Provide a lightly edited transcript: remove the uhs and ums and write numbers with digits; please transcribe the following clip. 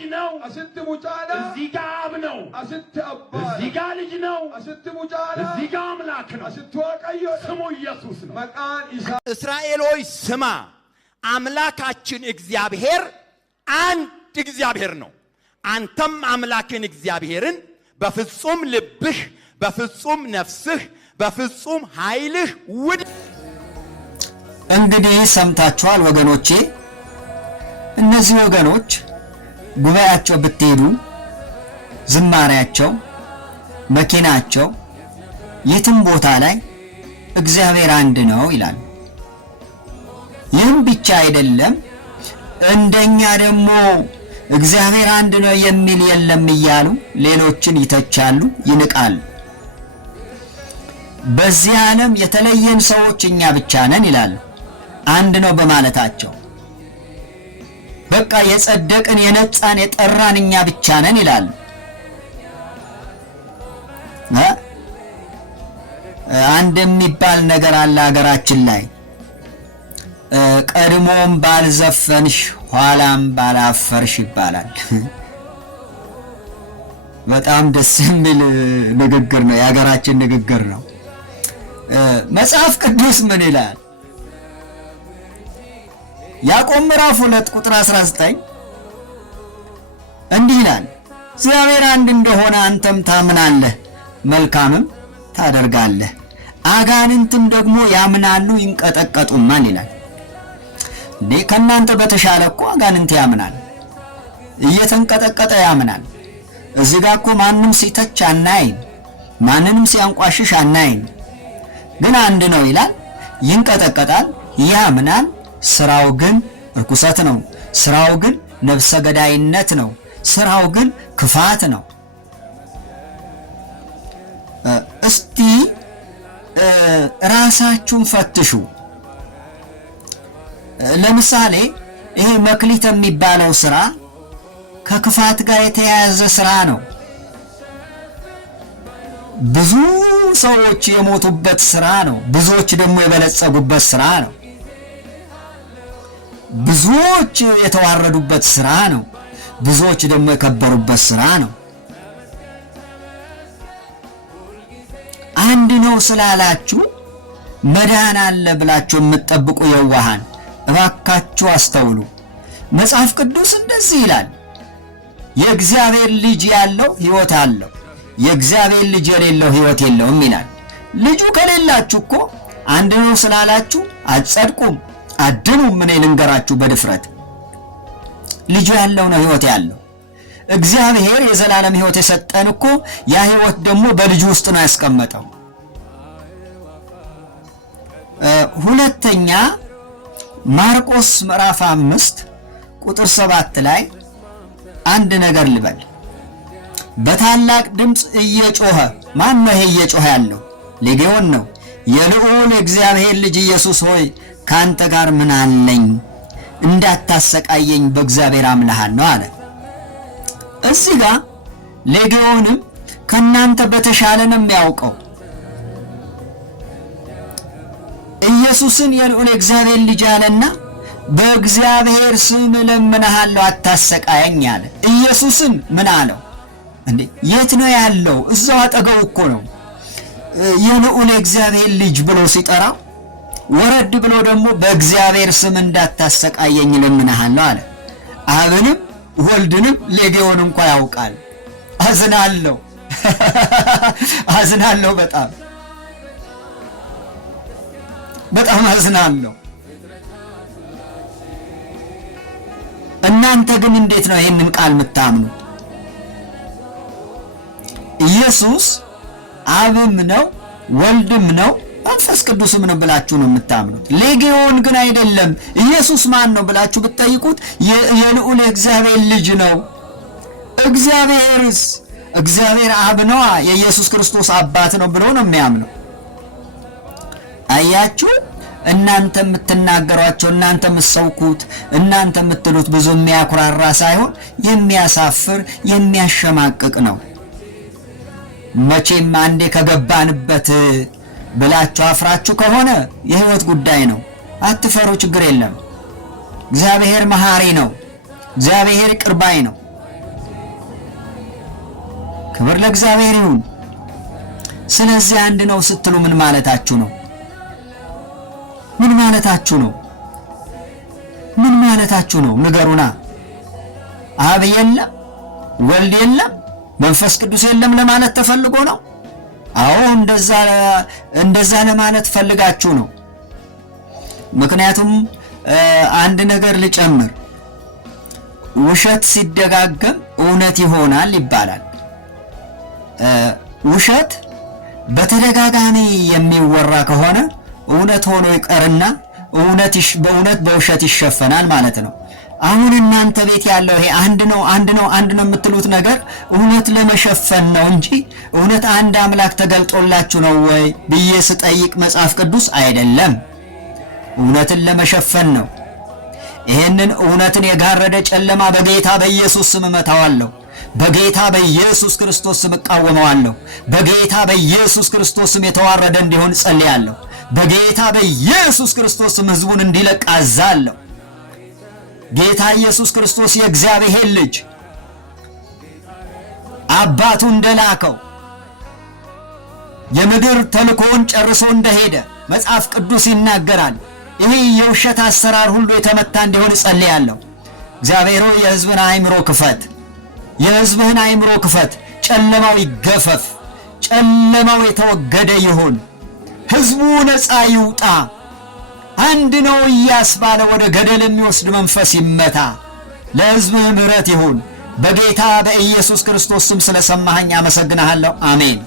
ልጅ ነው አስት ሙጫላ እዚህ ጋር አብ ነው አስት አባ እዚህ ጋር ልጅ ነው አስት ሙጫላ እዚህ ጋር አምላክ ነው አስት ዋቀዮ ስሙ ኢየሱስ ነው መቃን ኢሳ እስራኤል ሆይ ስማ አምላካችን እግዚአብሔር አንድ እግዚአብሔር ነው አንተም አምላክን እግዚአብሔርን በፍጹም ልብህ በፍጹም ነፍስህ በፍጹም ኃይልህ ውድ እንግዲህ ሰምታችኋል ወገኖቼ እነዚህ ወገኖች ጉባኤያቸው ብትሄዱ ዝማሬያቸው መኪናቸው የትም ቦታ ላይ እግዚአብሔር አንድ ነው ይላል ይህም ብቻ አይደለም እንደኛ ደግሞ እግዚአብሔር አንድ ነው የሚል የለም እያሉ ሌሎችን ይተቻሉ ይንቃሉ በዚህ ዓለም የተለየን ሰዎች እኛ ብቻ ነን ይላሉ አንድ ነው በማለታቸው በቃ የጸደቅን የነጻን የጠራን እኛ ብቻ ነን ይላሉ አንድ የሚባል ነገር አለ ሀገራችን ላይ ቀድሞም ባልዘፈንሽ ኋላም ባላፈርሽ ይባላል በጣም ደስ የሚል ንግግር ነው የሀገራችን ንግግር ነው መጽሐፍ ቅዱስ ምን ይላል ያዕቆብ ምዕራፍ 2 ቁጥር 19 እንዲህ ይላል እግዚአብሔር አንድ እንደሆነ አንተም ታምናለህ መልካምም ታደርጋለህ አጋንንትም ደግሞ ያምናሉ ይንቀጠቀጡማል ይላል ከእናንተ በተሻለ እኮ አጋንንት ያምናል እየተንቀጠቀጠ ያምናል እዚህ ጋር እኮ ማንም ሲተች አናይም ማንንም ሲያንቋሽሽ አናይም ግን አንድ ነው ይላል ይንቀጠቀጣል ያምናል ስራው ግን ርኩሰት ነው ስራው ግን ነፍሰ ገዳይነት ነው ስራው ግን ክፋት ነው እስቲ ራሳችሁን ፈትሹ ለምሳሌ ይሄ መክሊት የሚባለው ስራ ከክፋት ጋር የተያያዘ ስራ ነው ብዙ ሰዎች የሞቱበት ስራ ነው ብዙዎች ደግሞ የበለጸጉበት ስራ ነው ብዙዎች የተዋረዱበት ስራ ነው ብዙዎች ደግሞ የከበሩበት ስራ ነው አንድ ነው ስላላችሁ መዳን አለ ብላችሁ የምትጠብቁ የዋሃን እባካችሁ አስተውሉ መጽሐፍ ቅዱስ እንደዚህ ይላል የእግዚአብሔር ልጅ ያለው ሕይወት አለው የእግዚአብሔር ልጅ የሌለው ሕይወት የለውም ይላል ልጁ ከሌላችሁ እኮ አንድ ነው ስላላችሁ አትጸድቁም አድኑም ምን ልንገራችሁ በድፍረት ልጁ ያለው ነው ሕይወት ያለው እግዚአብሔር የዘላለም ሕይወት የሰጠን እኮ ያ ሕይወት ደግሞ በልጁ ውስጥ ነው ያስቀመጠው ሁለተኛ ማርቆስ ምዕራፍ 5 ቁጥር 7 ላይ አንድ ነገር ልበል በታላቅ ድምጽ እየጮኸ ማን ነው ይሄ እየጮኸ ያለው ሌጌዎን ነው የልዑል እግዚአብሔር ልጅ ኢየሱስ ሆይ ካንተ ጋር ምን አለኝ እንዳታሰቃየኝ በእግዚአብሔር አምልሃለሁ አለ እዚህ ጋር ሌጌዎንም ከናንተ በተሻለ ነው የሚያውቀው ኢየሱስን የልዑል እግዚአብሔር ልጅ አለና በእግዚአብሔር ስም ለምንሃለሁ አታሰቃየኝ አለ ኢየሱስን ምን አለው እንዴ የት ነው ያለው እዛው አጠገው እኮ ነው የልዑል እግዚአብሔር ልጅ ብሎ ሲጠራ ወረድ ብሎ ደግሞ በእግዚአብሔር ስም እንዳታሰቃየኝ ለምንሃለሁ አለ አብንም ወልድንም ሌጌውን እንኳን ያውቃል አዝናለሁ አዝናለሁ በጣም አዝናለሁ እናንተ ግን እንዴት ነው ይሄንን ቃል የምታምኑ ኢየሱስ አብም ነው ወልድም ነው መንፈስ ቅዱስም ነው ብላችሁ ነው የምታምኑት ሌጌውን ግን አይደለም ኢየሱስ ማን ነው ብላችሁ ብትጠይቁት የልዑል እግዚአብሔር ልጅ ነው እግዚአብሔር አብ ነው የኢየሱስ ክርስቶስ አባት ነው ብሎ ነው የሚያምነው አያችሁ እናንተ የምትናገሯቸው እናንተ የምትሰውኩት እናንተ የምትሉት ብዙ የሚያኩራራ ሳይሆን የሚያሳፍር የሚያሸማቅቅ ነው መቼም አንዴ ከገባንበት ብላችሁ አፍራችሁ ከሆነ የህይወት ጉዳይ ነው አትፈሩ ችግር የለም እግዚአብሔር መሐሪ ነው እግዚአብሔር ቅርባይ ነው ክብር ለእግዚአብሔር ይሁን። ስለዚህ አንድ ነው ስትሉ ምን ማለታችሁ ነው? ምን ማለታችሁ ነው? ምን ማለታችሁ ነው? ንገሩና። አብ የለም፣ ወልድ የለም፣ መንፈስ ቅዱስ የለም ለማለት ተፈልጎ ነው? አዎ እንደዛ ለማለት ፈልጋችሁ ነው። ምክንያቱም አንድ ነገር ልጨምር፣ ውሸት ሲደጋገም እውነት ይሆናል ይባላል። ውሸት በተደጋጋሚ የሚወራ ከሆነ እውነት ሆኖ ይቀርና እውነት በውሸት ይሸፈናል ማለት ነው። አሁን እናንተ ቤት ያለው ይሄ አንድ ነው የምትሉት ነገር እውነት ለመሸፈን ነው እንጂ እውነት አንድ አምላክ ተገልጦላችሁ ነው ወይ ብዬ ስጠይቅ መጽሐፍ ቅዱስ አይደለም፣ እውነትን ለመሸፈን ነው። ይሄንን እውነትን የጋረደ ጨለማ በጌታ በኢየሱስ ስም እመታዋለሁ። በጌታ በኢየሱስ ክርስቶስ ስም እቃወመዋለሁ። በጌታ በኢየሱስ ክርስቶስ ስም የተዋረደ እንዲሆን ጸልያለሁ። በጌታ በኢየሱስ ክርስቶስ ስም ሕዝቡን እንዲለቅ አዛለሁ። ጌታ ኢየሱስ ክርስቶስ የእግዚአብሔር ልጅ አባቱ እንደላከው የምድር ተልኮውን ጨርሶ እንደሄደ መጽሐፍ ቅዱስ ይናገራል። ይሄ የውሸት አሰራር ሁሉ የተመታ እንዲሆን ጸልያለሁ። እግዚአብሔር ሆይ የሕዝብን አእምሮ ክፈት፣ የሕዝብህን አእምሮ ክፈት። ጨለማው ይገፈፍ፣ ጨለማው የተወገደ ይሁን፣ ሕዝቡ ነፃ ይውጣ። አንድ ነው እያስባለ ወደ ገደል የሚወስድ መንፈስ ይመታ። ለሕዝብህ ምሕረት ይሁን። በጌታ በኢየሱስ ክርስቶስ ስም ስለሰማኸኝ አመሰግንሃለሁ። አሜን።